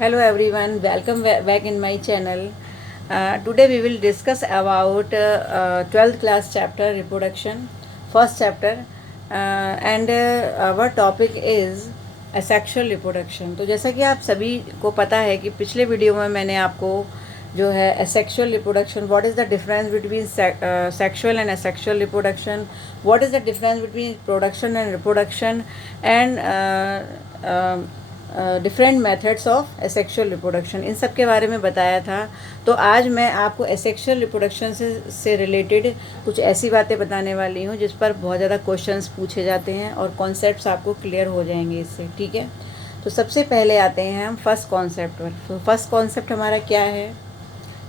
Hello everyone, welcome back in my channel. Today we will discuss about 12th class chapter reproduction, first chapter, and our topic is asexual reproduction. तो जैसा कि आप सभी को पता है कि पिछले वीडियो में मैंने आपको जो है asexual reproduction, what is the difference between sexual and asexual reproduction, what is the difference between production and reproduction, and different methods of asexual reproduction, इन सब के बारे में बताया था। तो आज मैं आपको एसेक्सुअल रिप्रोडक्शन से रिलेटेड कुछ ऐसी बातें बताने वाली हूँ जिस पर बहुत ज़्यादा क्वेश्चंस पूछे जाते हैं और कॉन्सेप्ट्स आपको क्लियर हो जाएंगे इससे। ठीक है, तो सबसे पहले आते हैं हम फर्स्ट कॉन्सेप्ट पर। तो फर्स्ट कॉन्सेप्ट हमारा क्या है?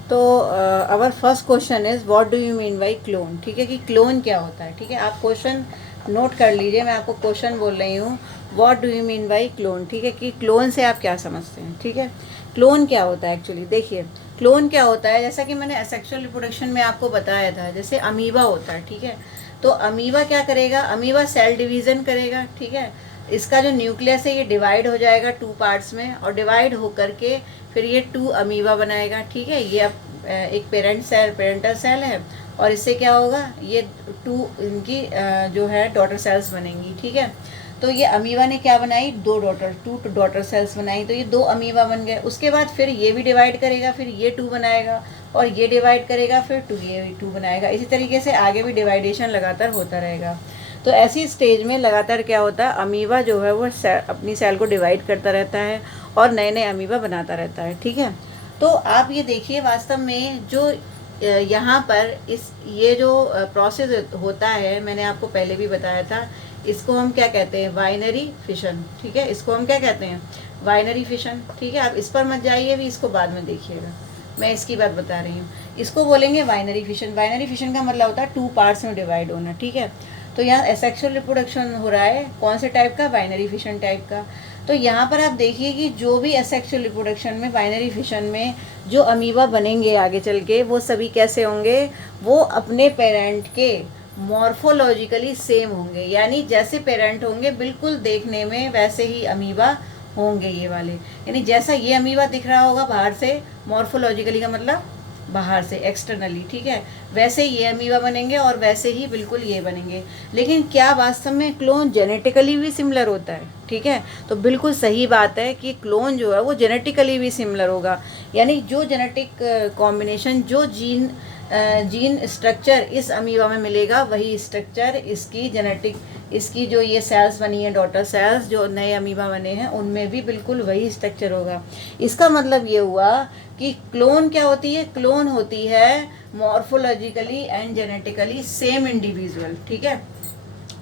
तो our first question is what do you mean by clone. ठीक है, कि क्लोन क्या होता है। ठीक है, आप क्वेश्चन नोट कर लीजिए, मैं आपको क्वेश्चन बोल रही हूँ what do you mean by clone. ठीक है, कि क्लोन से आप क्या समझते हैं। ठीक है, क्लोन क्या होता है एक्चुअली। देखिए क्लोन क्या होता है, जैसा कि मैंने एसेक्सुअल रिप्रोडक्शन में आपको बताया था, जैसे अमीबा होता है। ठीक है, तो अमीबा क्या करेगा, अमीबा सेल डिवीज़न करेगा। ठीक है, इसका जो न्यूक्लियस है ये डिवाइड हो जाएगा 2 पार्ट्स में, और डिवाइड हो करके फिर ये 2 अमीबा बनाएगा। ठीक है, ये अब एक पेरेंटल सेल है, और इससे क्या होगा, ये 2 इनकी जो है डॉटर सेल्स बनेंगी। ठीक है, तो ये अमीबा ने क्या बनाई, 2 डॉटर सेल्स बनाई, तो ये 2 अमीबा बन गए। उसके बाद फिर ये भी डिवाइड करेगा, फिर ये 2 बनाएगा, और ये डिवाइड करेगा, फिर 2 ये 2 बनाएगा। इसी तरीके से आगे भी डिवाइडेशन लगातार होता रहेगा। तो ऐसी स्टेज में लगातार क्या होता है, अमीबा जो है वो अपनी सेल को डिवाइड करता रहता है और नए नए अमीबा बनाता रहता है। ठीक है, तो आप ये देखिए वास्तव में जो यहाँ पर ये जो प्रोसेस होता है, मैंने आपको पहले भी बताया था, इसको हम क्या कहते हैं, बाइनरी फिशन। ठीक है, इसको हम क्या कहते हैं, बाइनरी फिशन। ठीक है, आप इस पर मत जाइए, भी इसको बाद में देखिएगा, मैं इसकी बात बता रही हूँ। इसको बोलेंगे बाइनरी फिशन। बाइनरी फिशन का मतलब होता है 2 पार्ट्स में डिवाइड होना। ठीक है, तो यहाँ एसेक्सुअल रिप्रोडक्शन हो रहा है कौन से टाइप का, बाइनरी फिशन टाइप का। तो यहाँ पर आप देखिए कि जो भी एसेक्सुअल रिप्रोडक्शन में, बाइनरी फिशन में जो अमीबा बनेंगे आगे चल के, वो सभी कैसे होंगे, वो अपने पेरेंट के मॉर्फोलॉजिकली सेम होंगे, यानी जैसे पेरेंट होंगे बिल्कुल देखने में वैसे ही अमीबा होंगे ये वाले। यानी जैसा ये अमीबा दिख रहा होगा बाहर से, मॉर्फोलॉजिकली का मतलब बाहर से, एक्सटर्नली। ठीक है, वैसे ये अमीबा बनेंगे और वैसे ही बिल्कुल ये बनेंगे। लेकिन क्या वास्तव में क्लोन जेनेटिकली भी सिमिलर होता है? ठीक है, तो बिल्कुल सही बात है कि क्लोन जो है वो जेनेटिकली भी सिमिलर होगा। यानी जो जेनेटिक कॉम्बिनेशन, जो जीन स्ट्रक्चर इस अमीबा में मिलेगा, वही स्ट्रक्चर इसकी जेनेटिक, इसकी जो ये सेल्स बनी है, डॉटर सेल्स जो नए अमीबा बने हैं, उनमें भी बिल्कुल वही स्ट्रक्चर होगा। इसका मतलब ये हुआ कि क्लोन क्या होती है, क्लोन होती है morphologically and genetically same individual. ठीक है,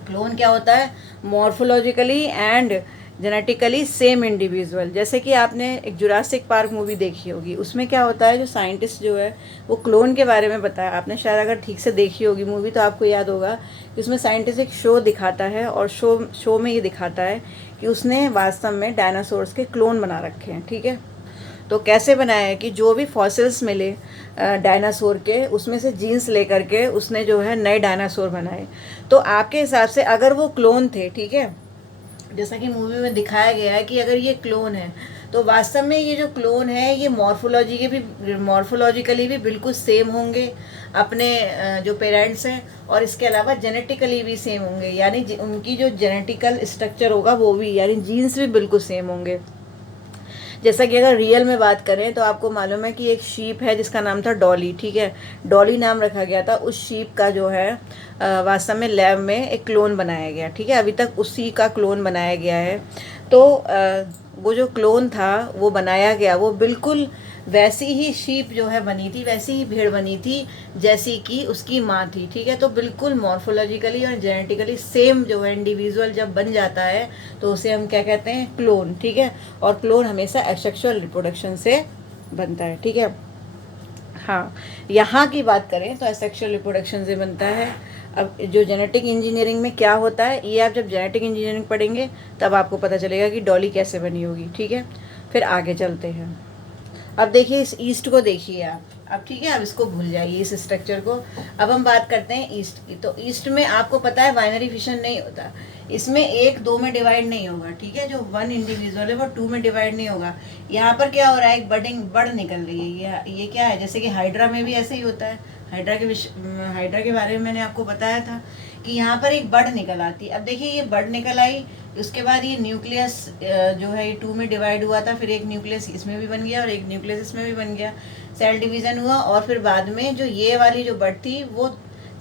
क्लोन क्या होता है, morphologically and genetically same individual. जैसे कि आपने एक जुरासिक पार्क मूवी देखी होगी, उसमें क्या होता है, जो साइंटिस्ट जो है वो क्लोन के बारे में बताया। आपने शायद अगर ठीक से देखी होगी मूवी तो आपको याद होगा कि उसमें साइंटिस्ट एक शो दिखाता है, और शो में ये दिखाता है कि उसने वास्तव में डायनासोर्स के क्लोन बना रखे हैं। ठीक है, तो कैसे बनाया है कि जो भी फॉसिल्स मिले डायनासोर के, उसमें से जीन्स लेकर के उसने जो है नए डायनासोर बनाए। तो आपके हिसाब से अगर वो क्लोन थे, ठीक है, जैसा कि मूवी में दिखाया गया है कि अगर ये क्लोन है, तो वास्तव में ये जो क्लोन है ये मॉर्फोलॉजिकली भी बिल्कुल सेम होंगे अपने जो पेरेंट्स हैं, और इसके अलावा जेनेटिकली भी सेम होंगे, यानी उनकी जो जेनेटिकल स्ट्रक्चर होगा वो भी, यानी जीन्स भी बिल्कुल सेम होंगे। जैसा कि अगर रियल में बात करें तो आपको मालूम है कि एक शीप है जिसका नाम था डॉली। ठीक है, डॉली नाम रखा गया था उस शीप का, जो है वास्तव में लैब में एक क्लोन बनाया गया। ठीक है, अभी तक उसी का क्लोन बनाया गया है। तो वो जो क्लोन था वो बनाया गया, वो बिल्कुल वैसी ही शीप जो है बनी थी, वैसी ही भेड़ बनी थी जैसी कि उसकी माँ थी। ठीक है, तो बिल्कुल मॉर्फोलॉजिकली और जेनेटिकली सेम जो है इंडिविजुअल जब बन जाता है तो उसे हम क्या कहते हैं, क्लोन। ठीक है, और क्लोन हमेशा एसेक्सुअल रिप्रोडक्शन से बनता है। ठीक है, हाँ, यहाँ की बात करें तो एसेक्सुअल रिप्रोडक्शन से बनता है। अब जो जेनेटिक इंजीनियरिंग में क्या होता है, ये आप जब जेनेटिक इंजीनियरिंग पढ़ेंगे तब आपको पता चलेगा कि डॉली कैसे बनी होगी। ठीक है, फिर आगे चलते हैं। अब देखिए इस ईस्ट को देखिए आप, अब ठीक है, अब इसको भूल जाइए इस स्ट्रक्चर को। अब हम बात करते हैं ईस्ट की। तो ईस्ट में आपको पता है बाइनरी फिशन नहीं होता, इसमें 1 2 में डिवाइड नहीं होगा, ठीक है। जो 1 इंडिविजुअल है वो 2 में डिवाइड नहीं होगा। यहाँ पर क्या हो रहा है, एक बड निकल रही है। ये क्या है, जैसे कि हाइड्रा में भी ऐसे ही होता है। हाइड्रा के बारे में मैंने आपको बताया था कि यहाँ पर एक बड निकल आती है। अब देखिए ये बड निकल आई, उसके बाद ये न्यूक्लियस जो है ये 2 में डिवाइड हुआ था, फिर एक न्यूक्लियस इसमें भी बन गया और एक न्यूक्लियस इसमें भी बन गया, सेल डिवीज़न हुआ। और फिर बाद में जो ये वाली जो बड थी वो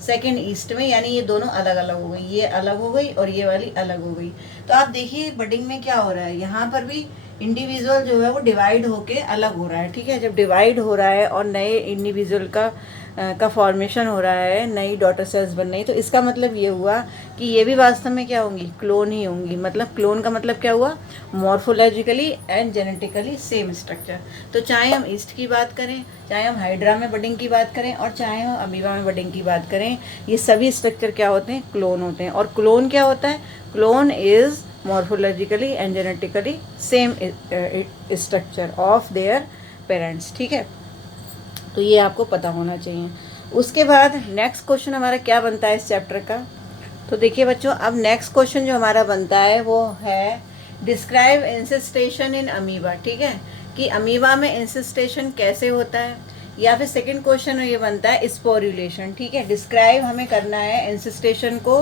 सेकेंड ईस्ट में, यानी ये दोनों अलग अलग हो गई, ये अलग हो गई और ये वाली अलग हो गई। तो आप देखिए बडिंग में क्या हो रहा है, यहाँ पर भी इंडिविजुअल जो है वो डिवाइड होके अलग हो रहा है, ठीक है। जब डिवाइड हो रहा है और नए इंडिविजुअल का फॉर्मेशन हो रहा है, नई डॉटर सेल्स बन रही, तो इसका मतलब ये हुआ कि ये भी वास्तव में क्या होंगी, क्लोन ही होंगी। मतलब क्लोन का मतलब क्या हुआ, morphologically and genetically same structure. तो चाहे हम ईस्ट की बात करें, चाहे हम हाइड्रा में बडिंग की बात करें और चाहे हम अमीबा में बडिंग की बात करें, ये सभी स्ट्रक्चर क्या होते हैं, क्लोन होते हैं। और क्लोन क्या होता है, clone is morphologically and genetically same structure of their parents, ठीक है। तो ये आपको पता होना चाहिए। उसके बाद नेक्स्ट क्वेश्चन हमारा क्या बनता है इस चैप्टर का। तो देखिए बच्चों, अब नेक्स्ट क्वेश्चन जो हमारा बनता है वो है डिस्क्राइब इंसिस्टेशन इन अमीबा, ठीक है, कि अमीबा में इंसिस्टेशन कैसे होता है। या फिर सेकंड क्वेश्चन ये बनता है स्पोरुलेशन, ठीक है। डिस्क्राइब हमें करना है इंसिस्टेशन को,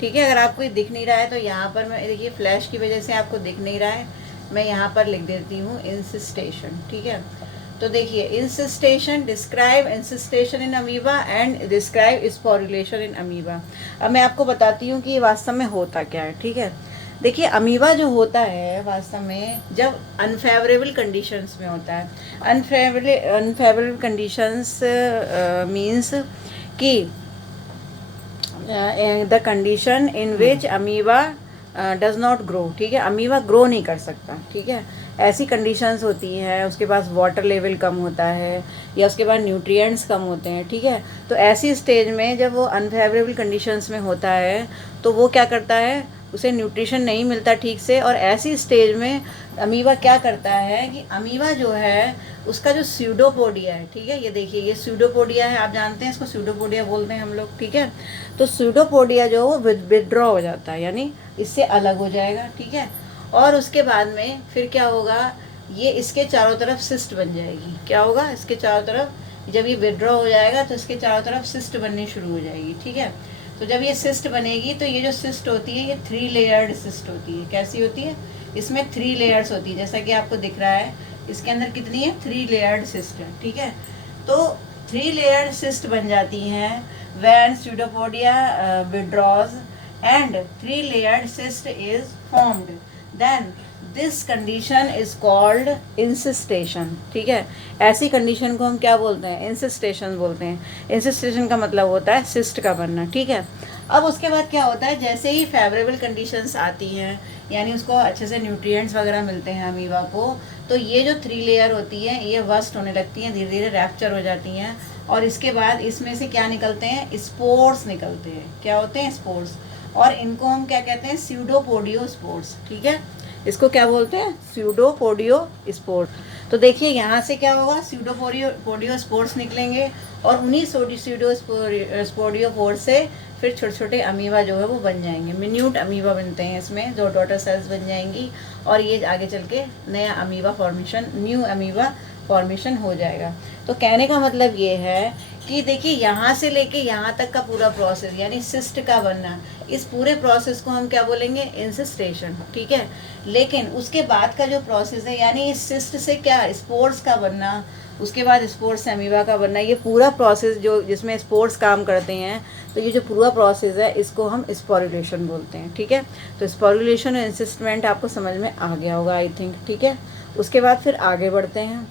ठीक है। अगर आपको ये दिख नहीं रहा है तो यहाँ पर मैं देखिए फ्लैश की वजह से आपको दिख नहीं रहा है, मैं यहाँ पर लिख देती हूँ इंसिस्टेशन, ठीक है। तो देखिए encystation, describe encystation in amoeba and describe sporulation in amoeba. अब मैं आपको बताती हूँ कि ये वास्तव में होता क्या है, ठीक है। देखिए अमीबा जो होता है वास्तव में जब अनफेवरेबल कंडीशंस में होता है। अनफेवरेबल कंडीशंस मीन्स कि the condition in which amoeba does not grow, ठीक है, अमीबा ग्रो नहीं कर सकता, ठीक है। ऐसी कंडीशंस होती हैं, उसके पास वाटर लेवल कम होता है या उसके बाद न्यूट्रिएंट्स कम होते हैं, ठीक है। तो ऐसी स्टेज में जब वो अनफेवरेबल कंडीशंस में होता है तो वो क्या करता है, उसे न्यूट्रिशन नहीं मिलता ठीक से। और ऐसी स्टेज में अमीबा क्या करता है कि अमीबा जो है उसका जो स्यूडोपोडिया है, ठीक है, ये देखिए ये स्यूडोपोडिया है, आप जानते हैं इसको स्यूडोपोडिया बोलते हैं हम लोग, ठीक है। तो स्यूडोपोडिया जो वो विदड्रॉ हो जाता है, यानी इससे अलग हो जाएगा, ठीक है। और उसके बाद में फिर क्या होगा, ये इसके चारों तरफ सिस्ट बन जाएगी। क्या होगा, इसके चारों तरफ जब ये विदड्रॉ हो जाएगा तो इसके चारों तरफ सिस्ट बननी शुरू हो जाएगी, ठीक है। तो जब ये सिस्ट बनेगी तो ये जो सिस्ट होती है ये 3 लेयर्ड सिस्ट होती है। कैसी होती है, इसमें 3 लेयर्स होती है, जैसा कि आपको दिख रहा है इसके अंदर कितनी है, 3 लेयर्ड सिस्ट है, ठीक है। तो 3 लेयर्ड सिस्ट बन जाती हैं when pseudopodia withdraws and 3 layered cyst is formed, then this condition is called incestation, ठीक है। ऐसी कंडीशन को हम क्या बोलते हैं, इंसिस्टेशन बोलते हैं। इंसिस्टेशन का मतलब होता है सिस्ट का बनना, ठीक है। अब उसके बाद क्या होता है, जैसे ही फेवरेबल कंडीशंस आती हैं, यानी उसको अच्छे से न्यूट्रिएंट्स वगैरह मिलते हैं अमीबा को, तो ये जो 3 लेयर होती है ये वर्स्ट होने लगती हैं, धीरे धीरे रैप्चर हो जाती हैं। और इसके बाद इसमें से क्या निकलते हैं, स्पोर्स निकलते हैं। क्या होते हैं, स्पोर्स। और इनको हम क्या कहते हैं, स्यूडोपोडियो स्पोर्स, ठीक है। इसको क्या बोलते हैं, स्यूडोपोडियो स्पोर्स। तो देखिए यहाँ से क्या होगा, स्यूडोपोडियो स्पोर्स निकलेंगे और उन्हीं स्यूडोपोडियो स्पोर्स से फिर छोटे छोटे अमीबा जो है वो बन जाएंगे, मिन्यूट अमीबा बनते हैं इसमें, जो डॉटर सेल्स बन जाएंगी और ये आगे चल के नया amoeba formation, new amoeba formation हो जाएगा। तो कहने का मतलब ये है कि देखिए यहाँ से लेके यहाँ तक का पूरा प्रोसेस, यानी सिस्ट का बनना, इस पूरे प्रोसेस को हम क्या बोलेंगे, इंसिस्टेशन, ठीक है। लेकिन उसके बाद का जो प्रोसेस है, यानी इस सिस्ट से क्या स्पोर्स का बनना, उसके बाद स्पोर्स से अमीबा का बनना, ये पूरा प्रोसेस जो जिसमें स्पोर्स काम करते हैं, तो ये जो पूरा प्रोसेस है इसको हम स्पोरुलेशन बोलते हैं, ठीक है। तो स्पोरुलेशन और इंसिस्टमेंट आपको समझ में आ गया होगा आई थिंक, ठीक है। उसके बाद फिर आगे बढ़ते हैं।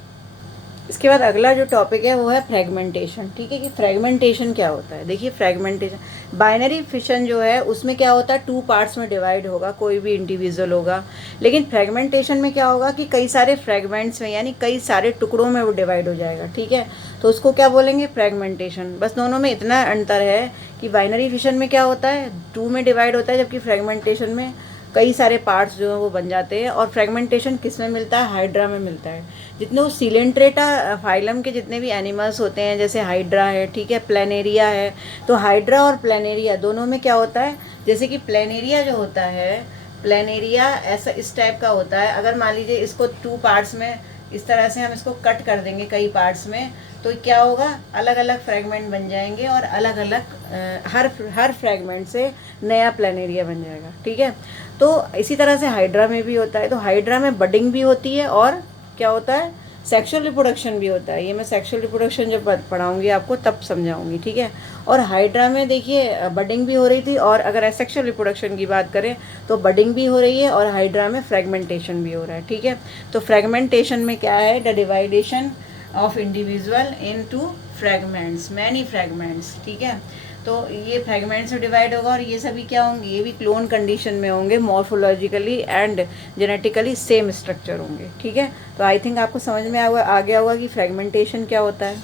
इसके बाद अगला जो टॉपिक है वो है फ्रेगमेंटेशन, ठीक है, कि फ्रेगमेंटेशन क्या होता है। देखिए फ्रेगमेंटेशन, बाइनरी फिशन जो है उसमें क्या होता है, 2 पार्ट्स में डिवाइड होगा, कोई भी इंडिविजुअल होगा। लेकिन फ्रेगमेंटेशन में क्या होगा कि कई सारे फ्रेगमेंट्स में, यानी कई सारे टुकड़ों में वो डिवाइड हो जाएगा, ठीक है। तो उसको क्या बोलेंगे, फ्रेगमेंटेशन। बस दोनों में इतना अंतर है कि बाइनरी फिशन में क्या होता है, 2 में डिवाइड होता है, जबकि फ्रेगमेंटेशन में कई सारे पार्ट्स जो हैं वो बन जाते हैं। और फ्रेगमेंटेशन किस में मिलता है? हाइड्रा में मिलता है। जितने वो सिलेंट्रेटा फाइलम के जितने भी एनिमल्स होते हैं, जैसे हाइड्रा है, ठीक है, प्लेनेरिया है, तो हाइड्रा और प्लेनेरिया दोनों में क्या होता है, जैसे कि प्लेनेरिया जो होता है, प्लेनेरिया ऐसा इस टाइप का होता है। अगर मान लीजिए इसको 2 पार्ट्स में इस तरह से हम इसको कट कर देंगे कई पार्ट्स में, तो क्या होगा, अलग अलग फ्रेगमेंट बन जाएंगे और अलग अलग हर फ्रेगमेंट से नया प्लेनेरिया बन जाएगा, ठीक है। तो इसी तरह से हाइड्रा में भी होता है। तो हाइड्रा में बडिंग भी होती है और क्या होता है, सेक्सुअल रिप्रोडक्शन भी होता है। ये मैं सेक्सुअल रिप्रोडक्शन जब पढ़ाऊंगी आपको तब समझाऊंगी, ठीक है। और हाइड्रा में देखिए बडिंग भी हो रही थी, और अगर एसेक्सुअल रिप्रोडक्शन की बात करें तो बडिंग भी हो रही है और हाइड्रा में फ्रेगमेंटेशन भी हो रहा है, ठीक है। तो फ्रेगमेंटेशन में क्या है, the division of individual into fragments, many fragments, ठीक है। तो ये फ्रेगमेंट्स में डिवाइड होगा और ये सभी क्या होंगे, ये भी क्लोन कंडीशन में होंगे, morphologically and genetically same structure होंगे, ठीक है। तो आई थिंक आपको समझ में आ गया होगा कि फ्रेगमेंटेशन क्या होता है।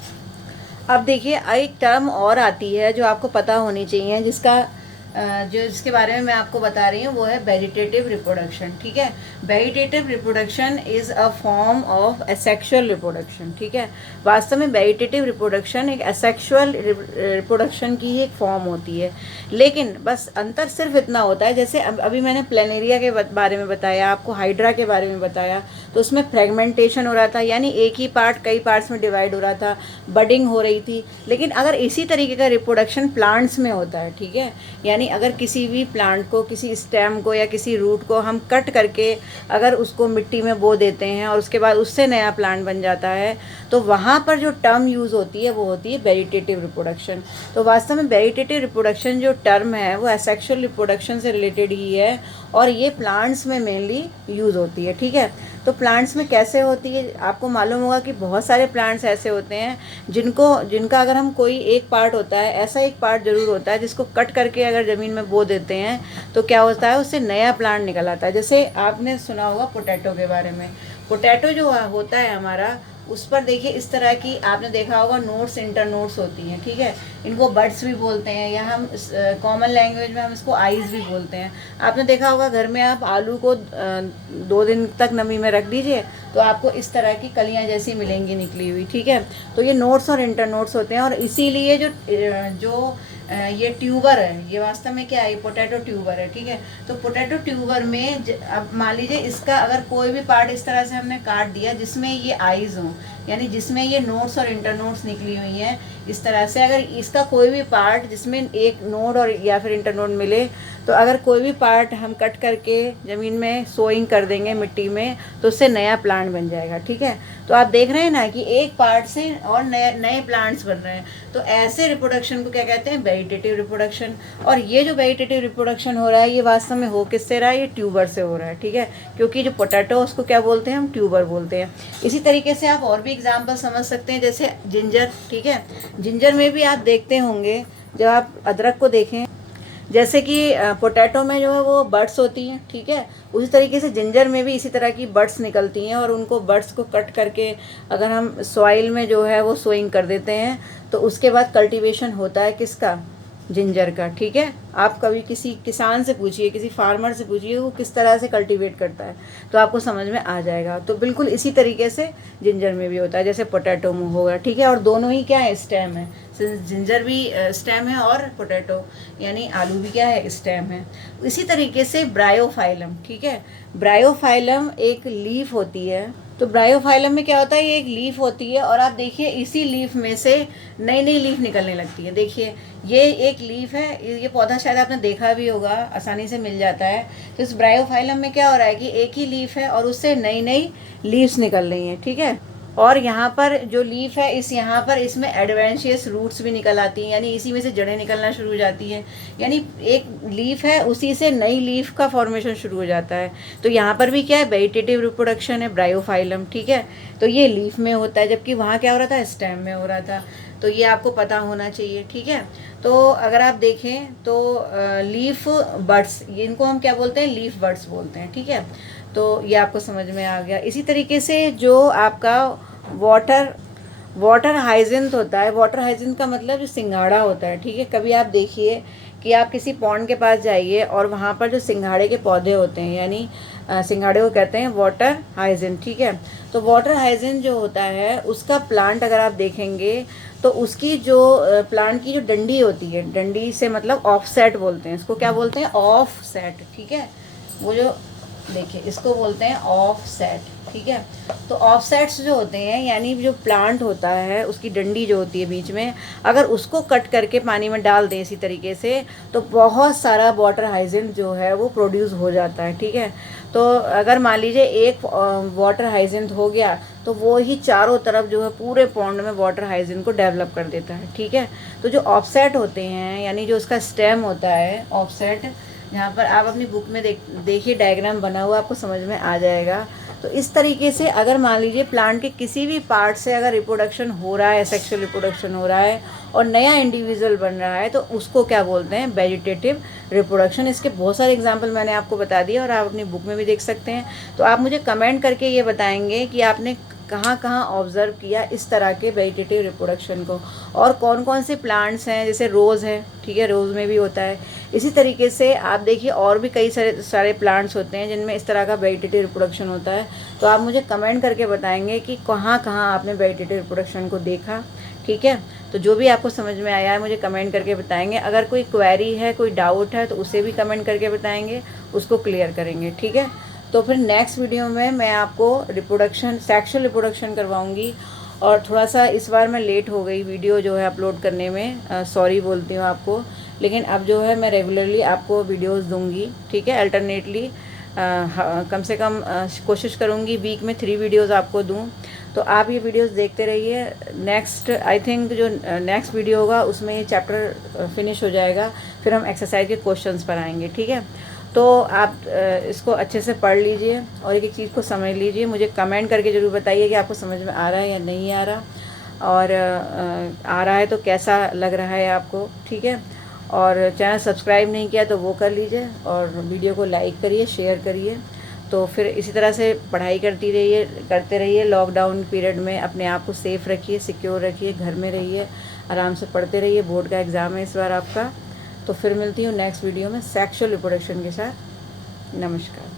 अब देखिए एक टर्म और आती है जो आपको पता होनी चाहिए, जिसके बारे में मैं आपको बता रही हूँ, वो है वेजिटेटिव रिप्रोडक्शन, ठीक है। Vegetative reproduction is a form of asexual reproduction, ठीक है। वास्तव में वेजिटेटिव रिप्रोडक्शन एक एसेक्सुअल रिप्रोडक्शन की ही एक फॉर्म होती है, लेकिन बस अंतर सिर्फ इतना होता है, जैसे अभी मैंने प्लेनेरिया के बारे में बताया, आपको हाइड्रा के बारे में बताया, तो उसमें फ्रेगमेंटेशन हो रहा था, यानी एक ही पार्ट कई पार्ट्स में डिवाइड हो रहा था, बडिंग हो रही थी। लेकिन अगर इसी तरीके का रिप्रोडक्शन प्लांट्स में होता है, ठीक है, यानी अगर किसी भी प्लांट को, किसी स्टेम को या किसी रूट को हम कट करके अगर उसको मिट्टी में बो देते हैं और उसके बाद उससे नया प्लांट बन जाता है, तो वहाँ पर जो टर्म यूज़ होती है वो होती है वेजिटेटिव रिप्रोडक्शन। तो वास्तव में वेजिटेटिव रिप्रोडक्शन जो टर्म है वो एसेक्सुअल रिप्रोडक्शन से रिलेटेड ही है और ये प्लांट्स में मेनली यूज़ होती है, ठीक है। तो प्लांट्स में कैसे होती है, आपको मालूम होगा कि बहुत सारे प्लांट्स ऐसे होते हैं जिनका अगर हम कोई एक पार्ट होता है, ऐसा एक पार्ट ज़रूर होता है जिसको कट करके अगर ज़मीन में बो देते हैं तो क्या होता है, उससे नया प्लांट निकल आता है। जैसे आपने सुना होगा पोटैटो के बारे में। पोटैटो जो होता है हमारा, उस पर देखिए इस तरह की आपने देखा होगा नोट्स, इंटर नोट्स होती हैं, ठीक है। इनको बड्स भी बोलते हैं, या हम कॉमन लैंग्वेज में हम इसको आइज़ भी बोलते हैं। आपने देखा होगा घर में आप आलू को 2 दिन तक नमी में रख दीजिए तो आपको इस तरह की कलियां जैसी मिलेंगी निकली हुई, ठीक है। तो ये नोट्स और इंटर नोट्स होते हैं, और इसीलिए जो ये ट्यूबर है, ये वास्तव में क्या है, ये पोटैटो ट्यूबर है, ठीक है। तो पोटैटो ट्यूबर में अब मान लीजिए इसका अगर कोई भी पार्ट इस तरह से हमने काट दिया जिसमें ये आइज़ हों, यानी जिसमें ये नोट्स और इंटर नोट्स निकली हुई हैं इस तरह से, अगर इसका कोई भी पार्ट जिसमें एक नोड और या फिर इंटर नोड मिले, तो अगर कोई भी पार्ट हम कट करके ज़मीन में सोइंग कर देंगे मिट्टी में, तो उससे नया प्लांट बन जाएगा, ठीक है। तो आप देख रहे हैं ना कि एक पार्ट से और नए नए प्लांट्स बन रहे हैं। तो ऐसे रिप्रोडक्शन को क्या कहते हैं, वेजिटेटिव रिप्रोडक्शन। और ये जो वेजिटेटिव रिप्रोडक्शन हो रहा है ये वास्तव में हो किससे रहा है, ये ट्यूबर से हो रहा है, ठीक है। क्योंकि जो पोटैटो उसको क्या बोलते हैं, हम ट्यूबर बोलते हैं। इसी तरीके से आप और भी एग्जाम्पल समझ सकते हैं, जैसे जिंजर, ठीक है। जिंजर में भी आप देखते होंगे, जब आप अदरक को देखें, जैसे कि पोटैटो में जो है वो बड्स होती हैं, ठीक है, उसी तरीके से जिंजर में भी इसी तरह की बड्स निकलती हैं, और उनको बड्स को कट करके अगर हम सॉइल में जो है वो सोइंग कर देते हैं तो उसके बाद कल्टीवेशन होता है किसका, जिंजर का, ठीक है। आप कभी किसी किसान से पूछिए, किसी फार्मर से पूछिए वो किस तरह से कल्टीवेट करता है, तो आपको समझ में आ जाएगा। तो बिल्कुल इसी तरीके से जिंजर में भी होता है, जैसे पोटैटो में होगा, ठीक है। और दोनों ही क्या है, स्टेम है। जिंजर भी स्टेम है और पोटैटो यानी आलू भी क्या है, स्टेम है। इसी तरीके से ब्रायोफाइलम, ठीक है। ब्रायोफाइलम एक लीफ होती है। तो ब्रायोफाइलम में क्या होता है, ये एक लीफ होती है, और आप देखिए इसी लीफ में से नई नई लीफ निकलने लगती है। देखिए ये एक लीफ है, ये पौधा शायद आपने देखा भी होगा, आसानी से मिल जाता है। तो इस ब्रायोफाइलम में क्या हो रहा है कि एक ही लीफ है और उससे नई नई लीव्स निकल रही हैं, ठीक है। और यहाँ पर जो लीफ है, यहाँ पर इसमें एडवेंशियस रूट्स भी निकल आती हैं, यानी इसी में से जड़ें निकलना शुरू हो जाती हैं। यानी एक लीफ है, उसी से नई लीफ का फॉर्मेशन शुरू हो जाता है। तो यहाँ पर भी क्या है, वेजिटेटिव रिप्रोडक्शन है, ब्रायोफाइलम, ठीक है। तो ये लीफ में होता है, जबकि वहाँ क्या हो रहा था, स्टेम में हो रहा था। तो ये आपको पता होना चाहिए, ठीक है। तो अगर आप देखें तो लीफ बड्स, इनको हम क्या बोलते हैं, लीफ बड्स बोलते हैं, ठीक है। तो ये आपको समझ में आ गया। इसी तरीके से जो आपका वाटर हाइजिन्थ होता है, वाटर हाइजिन्थ का मतलब जो सिंगाड़ा होता है, ठीक है। कभी आप देखिए कि आप किसी पॉन्ड के पास जाइए और वहाँ पर जो सिंघाड़े के पौधे होते हैं, यानी सिंघाड़े को कहते हैं वाटर हाइजिन, ठीक है। तो वाटर हाइजिन जो होता है उसका प्लांट अगर आप देखेंगे तो उसकी जो प्लांट की जो डंडी होती है, डंडी से मतलब ऑफसेट बोलते हैं इसको, क्या बोलते हैं, ऑफसेट, ठीक है। वो जो देखिए इसको बोलते हैं ऑफसेट, ठीक है। तो ऑफसेट्स जो होते हैं यानी जो प्लांट होता है उसकी डंडी जो होती है बीच में, अगर उसको कट करके पानी में डाल दें इसी तरीके से तो बहुत सारा वाटर हाइजिन जो है वो प्रोड्यूस हो जाता है, ठीक है। तो अगर मान लीजिए एक वाटर हाइजिन हो गया तो वो ही चारों तरफ जो है पूरे पॉन्ड में वाटर हाइजिन को डेवलप कर देता है, ठीक है। तो जो ऑफसेट होते हैं यानी जो उसका स्टेम होता है ऑफसेट, यहाँ पर आप अपनी बुक में देखिए डायग्राम बना हुआ, आपको समझ में आ जाएगा। तो इस तरीके से अगर मान लीजिए प्लांट के किसी भी पार्ट से अगर रिप्रोडक्शन हो रहा है, सेक्सुअल रिप्रोडक्शन हो रहा है और नया इंडिविजुअल बन रहा है तो उसको क्या बोलते हैं, वेजिटेटिव रिप्रोडक्शन। इसके बहुत सारे एग्जांपल मैंने आपको बता दिए और आप अपनी बुक में भी देख सकते हैं। तो आप मुझे कमेंट करके ये बताएंगे कि आपने कहाँ कहाँ ऑब्ज़र्व किया इस तरह के वेजिटेटिव रिप्रोडक्शन को, और कौन कौन से प्लांट्स हैं, जैसे रोज़ है, ठीक है, रोज़ में भी होता है। इसी तरीके से आप देखिए और भी कई सारे प्लांट्स होते हैं जिनमें इस तरह का वेजिटेटिव रिप्रोडक्शन होता है। तो आप मुझे कमेंट करके बताएंगे कि कहाँ कहाँ आपने वेजिटेटिव रिप्रोडक्शन को देखा, ठीक है। तो जो भी आपको समझ में आया है मुझे कमेंट करके बताएंगे। अगर कोई क्वेरी है, कोई डाउट है तो उसे भी कमेंट करके बताएंगे, उसको क्लियर करेंगे, ठीक है। तो फिर नेक्स्ट वीडियो में मैं आपको रिप्रोडक्शन, सेक्सुअल रिप्रोडक्शन करवाऊंगी। और थोड़ा सा इस बार मैं लेट हो गई वीडियो जो है अपलोड करने में, सॉरी बोलती हूँ आपको, लेकिन अब जो है मैं रेगुलरली आपको वीडियोस दूंगी, ठीक है, अल्टरनेटली कम से कम कोशिश करूँगी वीक में 3 वीडियोस आपको दूँ। तो आप ये वीडियोस देखते रहिए। नेक्स्ट आई थिंक जो नेक्स्ट वीडियो होगा उसमें ये चैप्टर फिनिश हो जाएगा, फिर हम एक्सरसाइज के क्वेश्चंस पर आएंगे, ठीक है। तो आप इसको अच्छे से पढ़ लीजिए और एक एक चीज़ को समझ लीजिए। मुझे कमेंट करके ज़रूर बताइए कि आपको समझ में आ रहा है या नहीं आ रहा, और आ रहा है तो कैसा लग रहा है आपको, ठीक है। और चैनल सब्सक्राइब नहीं किया तो वो कर लीजिए और वीडियो को लाइक करिए, शेयर करिए। तो फिर इसी तरह से पढ़ाई करते रहिए। लॉकडाउन पीरियड में अपने आप को सेफ़ रखिए, सिक्योर रखिए, घर में रहिए, आराम से पढ़ते रहिए। बोर्ड का एग्ज़ाम है इस बार आपका। तो फिर मिलती हूँ नेक्स्ट वीडियो में सेक्सुअल रिप्रोडक्शन के साथ। नमस्कार।